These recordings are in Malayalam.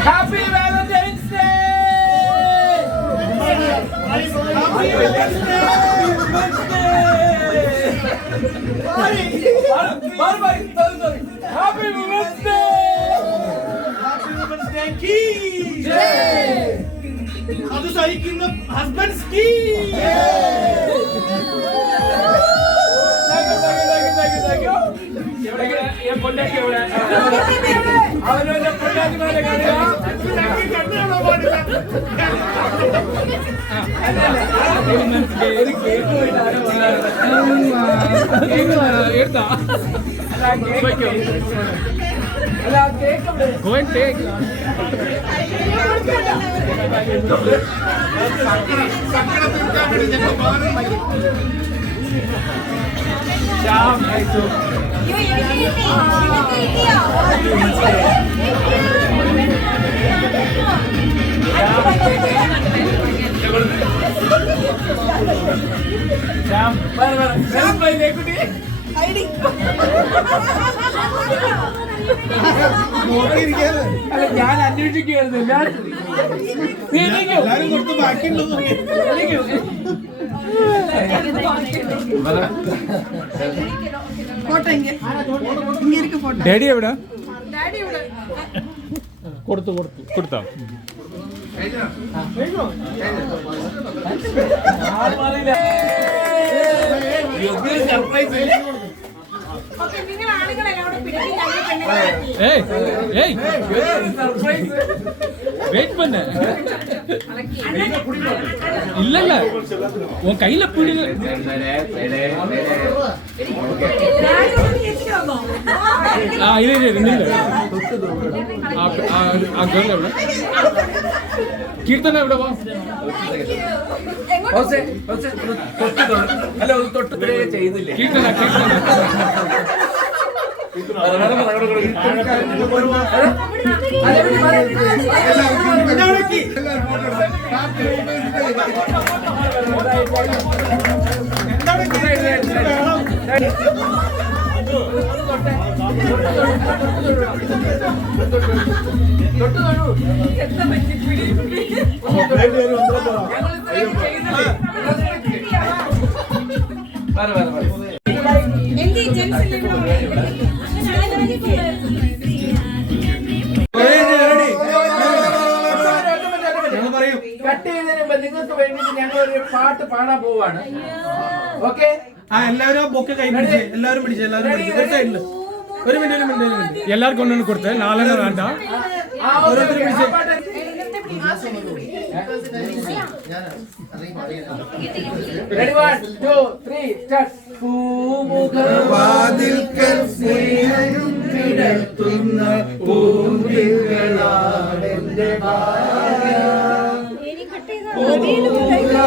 Happy Valentine's Day! Happy Valentine's Day! Happy Women's Day! Happy Women's Day ki jai! Adu sahihin husbands ki jai! Thank you. ये बोलने के हो रहा है और जो बोलने के वाले गाने हैं ये करने वाला बोल रहा है एक केक को इधर इतना अला cake go and take Jam itu. Jam, jam baik aku ni. Hiding. Mungkin dia. Kalau jangan anda juga ada lihat. Ini kau. Lalu kau tu makin lu. Ini kau. Photo ഇങ്ങനെ ഫോട്ടോ ഡാഡി എവിടെ ഡാഡി ഇവിടെ കൊടുത്തു കൊടുത്തോ வெயிட் பண்ண இல்ல இல்ல உன் கையில பிடி കീർത്തന എവിടെ വാ അല്ല തൊട്ട് ചെയ്തില്ലേ കീർത്തന നിങ്ങൾക്ക് വേണ്ടി ഞങ്ങൾ ഒരു പാട്ട് പാടാൻ പോവാണ്. ഓക്കെ, എല്ലാവരും ബൊക്കെ കൈ പിടിച്ച് എല്ലാവരും പിടിച്ച് എല്ലാവരും ഒരു മിനിറ്റ് എല്ലാവർക്കും ഒന്നും കൊടുത്ത് നാലെണ്ണം വേണ്ട ഓരോരുത്തരും പിടിച്ച് Ready, 1, 2, 3, start. പൂമുഖവാതിൽക്കൽ സ്നേഹം കിടത്തുന്ന പൂവികളാണെന്റെ ഭാര്യ.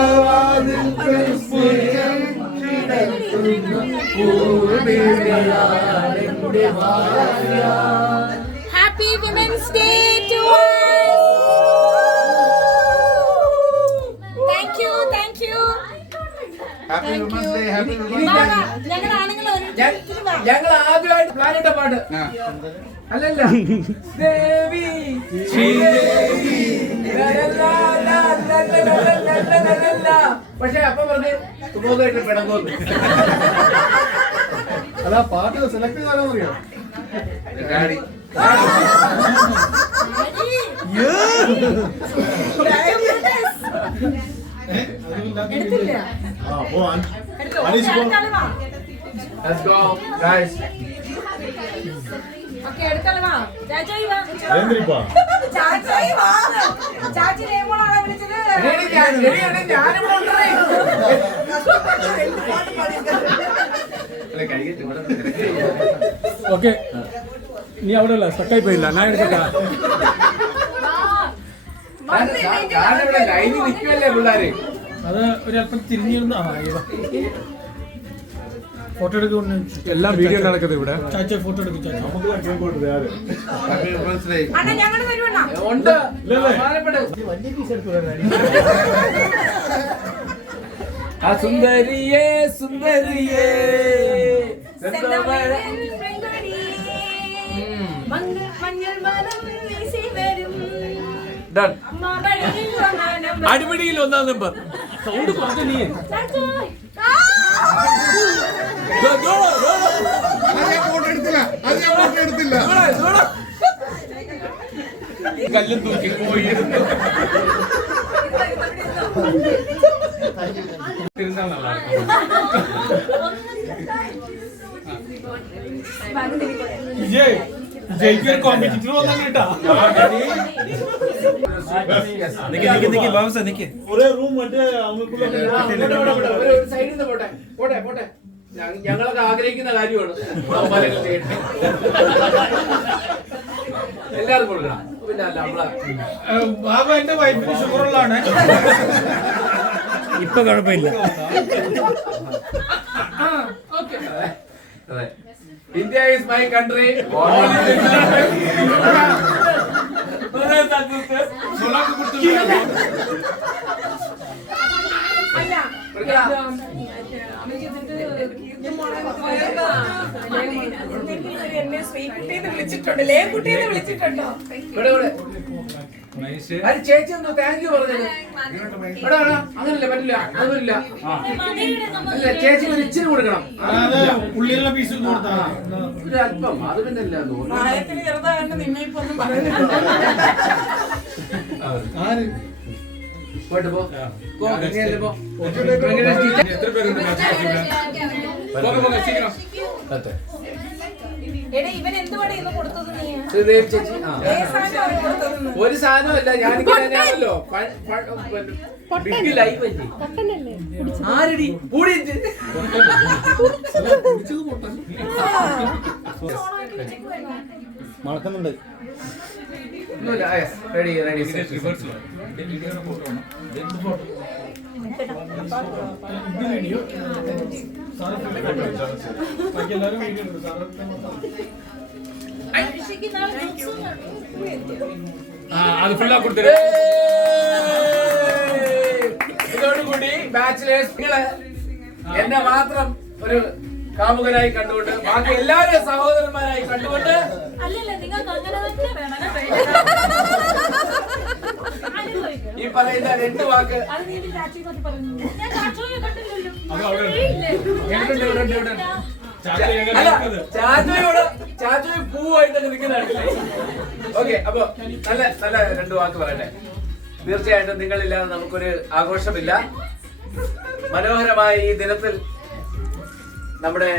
പൂമുഖവാതിൽക്കൽ സ്നേഹം കിടത്തുന്ന പൂവികളാണെന്റെ ഭാര്യ. Happy Women's Day to us. Thank you. Happy Women's Day, Happy Women's Day. ഞങ്ങൾ ആദ്യമായിട്ട് പ്ലാൻ ഇട്ട പാട്ട് അല്ലല്ല ദേവി ശ്രീദേവി പക്ഷെ അപ്പൊ പറഞ്ഞ് സുബോധമായിട്ട് പിണങ്ങോന്ന്. അല്ല പാട്ട് സെലക്ട് ചെയ്താലോ daddy Let's go, guys. Okay, എടുത്തല്ലോ വാ. ചാച്ചായി വാ. എന്തിരിപ്പാ ചാച്ചായി വാ. ചാച്ചി നേമോളാണ് വിളിച്ചത്. ഞാനിവിടെ ഉണ്ടേ. ഓക്കെ, നീ അവിടെ അല്ല സ്റ്റക്കായി പോയില്ല. ഞാൻ എടുക്കട്ടാ. ഞാനിവിടെ ലൈനിൽ നിൽക്കുമല്ലേ പിള്ളേര്. അത് ഒരല്പം തിരിഞ്ഞിരുന്ന ഫോട്ടോ എടുക്കുന്നു. എല്ലാം വീഡിയോ നടക്കുന്നത് ഇവിടെ. ചാച്ച ഫോട്ടോ എടുക്കും. ചാച്ച അണ്ണാ ഞങ്ങൾ വരുവണ്ണാ. ഉണ്ട്. ആ സുന്ദരിയേ സുന്ദരിയേ അടിപിടിയിൽ 1-ാം നമ്പർ. സൗണ്ട് കുറച്ച് നീ. കല്ലും തൂക്കി പോയിരുന്നു. ജയിക്കൊരു കോമ്പറ്റീറ്റർ വന്നു കേട്ടാ. ഒരേ റൂം മറ്റേ സൈഡിൽ നിന്ന് പോട്ടെ പോട്ടെ പോട്ടെ. ഞങ്ങളൊക്കെ ആഗ്രഹിക്കുന്ന കാര്യമാണ്. എല്ലാവരും കൊടുക്കണം. പിന്നെ അല്ല നമ്മളെ ബാബ എന്റെ വൈഫിന് ഷുഗറുള്ളതാണ്. ഇപ്പൊ കുഴപ്പമില്ല. അതെ. India is my country. എന്നെ ശ്രീകുട്ടിന്ന് വിളിച്ചിട്ടുണ്ട്, ലേക്കുട്ടിന്ന് വിളിച്ചിട്ടുണ്ടോ? അത് ചേച്ചി എന്തോ താങ്ക് യു പറഞ്ഞത്. എടാ അങ്ങനല്ല പറ്റില്ല. അതൊന്നുമില്ല. അല്ല ചേച്ചി ഒരു ഇച്ചിരി കൊടുക്കണം. ഉള്ളിലുള്ള പീസ് ഒരു അല്പം. അത് പിന്നെ അല്ല തോന്നുന്നു. പ്രായത്തിന് ചെറുതായിട്ട് നിന്നെ ഇപ്പൊ ഒന്നും പറയുന്നില്ല. പോയിട്ട് പോ. എത്ര പേരുണ്ട്? എടാ ഇവൻ എന്തുവാണ് ഇന്ന് കൊടുത്തത് നീ? ശ്രീദേവി ചേച്ചി. ഒരു സാധനമല്ല. ഞാനിങ്ങനെയാണല്ലോ ലൈവ് ആരടി കൂടി മണക്കുന്നുണ്ട്. Ready ready. അത് ഫുള്ളാ കൊടുത്തേ. ഇതോടുകൂടി ബാച്ചിലേഴ്സ് നിങ്ങള് എന്നെ മാത്രം ഒരു കാമുകനായി കണ്ടുകൊണ്ട് ബാക്കി എല്ലാവരെയും സഹോദരന്മാരായി കണ്ടുകൊണ്ട് ഈ പറയുന്ന 2 വാക്ക് ചാച്ചോയി പൂവായിട്ട് നിൽക്കുന്നതാണല്ലേ. ഓക്കെ, അപ്പൊ നല്ല നല്ല 2 വാക്ക് പറയട്ടെ. തീർച്ചയായിട്ടും നിങ്ങളില്ലാതെ നമുക്കൊരു ആഘോഷമില്ല. മനോഹരമായ ഈ ദിനത്തിൽ നമ്മുടെ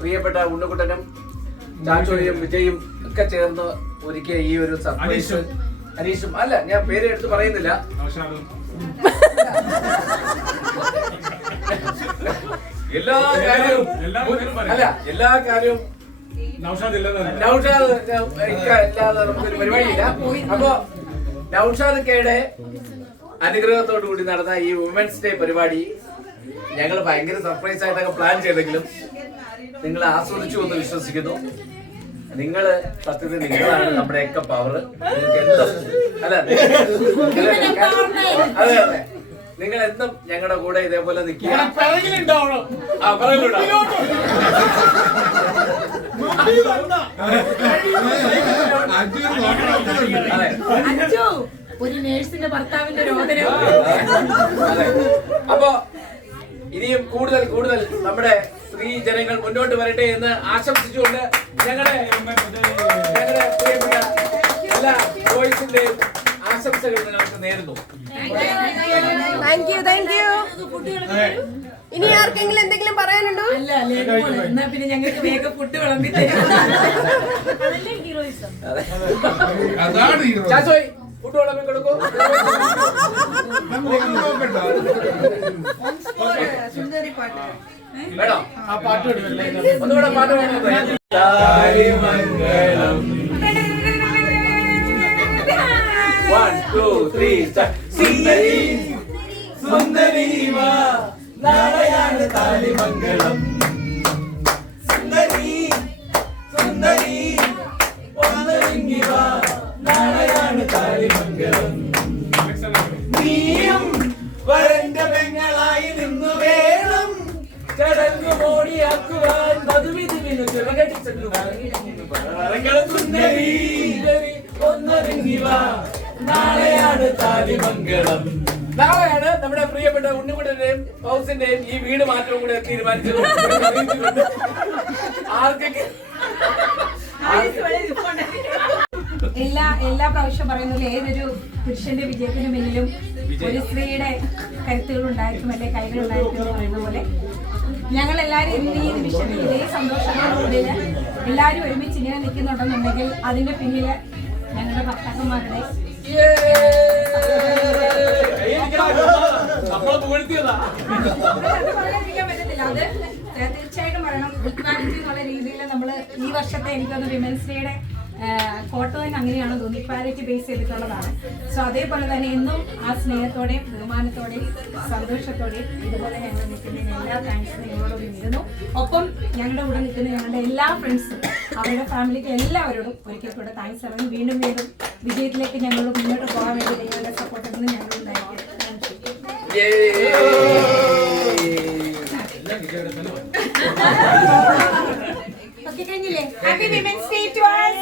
പ്രിയപ്പെട്ട ഉണ്ണിക്കുട്ടനും ചാച്ചോയും വിജയും ഒക്കെ ചേർന്ന് ഒരുക്കിയ ഈ ഒരു സർപ്രൈസ്. അനീഷും അല്ല, ഞാൻ പേര് എടുത്ത് പറയുന്നില്ല. എല്ലാ കാര്യവും അല്ല, എല്ലാ കാര്യവും നൗഷാദ് ഇല്ലാതെ നമുക്കൊരു പരിപാടിയില്ല. അപ്പൊ നൗഷാദ് കെയുടെ അനുഗ്രഹത്തോടു കൂടി നടന്ന ഈ വുമൻസ് ഡേ പരിപാടി ഞങ്ങൾ ഭയങ്കര സർപ്രൈസ് ആയിട്ടൊക്കെ പ്ലാൻ ചെയ്തെങ്കിലും നിങ്ങൾ ആസ്വദിച്ചു എന്ന് വിശ്വസിക്കുന്നു. നിങ്ങള് സത്യത്തിൽ നിങ്ങളാണ് നമ്മുടെയൊക്കെ പവർ. അല്ല അതെ അതെ, നിങ്ങൾ എന്നും ഞങ്ങളുടെ കൂടെ ഇതേപോലെ നിൽക്കുക. ഒരു നേഴ്സിന്റെ ഭർത്താവിന്റെ രോദനം. അപ്പൊ ഇനിയും കൂടുതൽ കൂടുതൽ നമ്മുടെ സ്ത്രീ ജനങ്ങൾ മുന്നോട്ട് വരട്ടെ എന്ന് ആശംസിച്ചുകൊണ്ട് ഞങ്ങളുടെ പ്രിയപ്പെട്ട എല്ലാ ബോയ്സിന്റെയും ആശംസകൾ നിങ്ങൾക്ക് നേരുന്നു. Thank you. ഇനി ആർക്കെങ്കിലും എന്തെങ്കിലും പറയാനുണ്ടോ? അല്ല എന്നാ പിന്നെ ഞങ്ങൾക്ക് വേഗം ഫുഡ് വിളമ്പി തരും. ചാച്ചോയ് ഫുഡ് വിളമ്പി കൊടുക്കൂ. വേണോ ആ പാട്ട് ഒന്നുകൂടെ പാട്ട് വേണം. One, two, three, start. സുന്ദരി സുന്ദരി വാ നാളെയാണ് താലിമംഗളം. നാളെയാണ് നമ്മുടെ പ്രിയപ്പെട്ട ഉണ്ണിക്കുട്ടന്റെയും ഹൗസിന്റെയും ഈ വീട് മാറ്റവും കൂടെ തീരുമാനിച്ചത്. ആർക്കൊക്കെ എല്ലാ പ്രാവശ്യം പറയുന്നത് ഏതൊരു പുരുഷന്റെ വിജയത്തിന് പിന്നിലും ഒരു സ്ത്രീയുടെ കരുത്തുകൾ ഉണ്ടായിരിക്കും, അല്ലെ കൈകൾ ഉണ്ടായിരിക്കും എന്ന് പറയുന്ന പോലെ ഞങ്ങൾ എല്ലാവരും ഇന്ന് ഈ നിമിഷത്തിൽ ഇതേ സന്തോഷത്തോടുകൂടി എല്ലാവരും ഒരുമിച്ച് ഇങ്ങനെ നിൽക്കുന്നുണ്ടെന്നുണ്ടെങ്കിൽ അതിന്റെ പിന്നില് ഞങ്ങളുടെ ഭർത്താക്കന്മാരുടെ പറയാതിരിക്കാൻ പറ്റത്തില്ല. അത് തീർച്ചയായിട്ടും പറയണം. ഈക്വാലിറ്റി എന്നുള്ള രീതിയിൽ നമ്മൾ ഈ വർഷത്തെ എനിക്കൊന്ന് വിമൻസ് ഡേയുടെ ഫോട്ടോ തന്നെ അങ്ങനെയാണ് തോന്നി, ഈക്വാലിറ്റി ബേസ് ചെയ്തിട്ടുള്ളതാണ്. സോ അതേപോലെ തന്നെ എന്നും ആ സ്നേഹത്തോടെയും ബഹുമാനത്തോടെയും സന്തോഷത്തോടെയും ഇതുപോലെ ഞങ്ങൾ നിൽക്കുന്നതിന് എല്ലാ താങ്ക്സും ഞങ്ങളോട് നിൽക്കുന്നു. ഒപ്പം ഞങ്ങളുടെ കൂടെ നിൽക്കുന്ന ഞങ്ങളുടെ എല്ലാ ഫ്രണ്ട്സും അവരുടെ ഫാമിലിക്ക് എല്ലാവരോടും ഒരിക്കൽ കൂടെ താങ്ക്സ് അറിഞ്ഞു. വീണ്ടും വിജയത്തിലേക്ക് ഞങ്ങൾ മുന്നോട്ട് പോകാൻ വേണ്ടി നിങ്ങളുടെ സപ്പോർട്ടിൽ നിന്ന് ഞങ്ങളുണ്ടായിരിക്കും. ഓക്കെ, കഴിഞ്ഞില്ലേ? Happy women's day to us.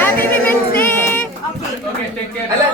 Happy women's day. അല്ല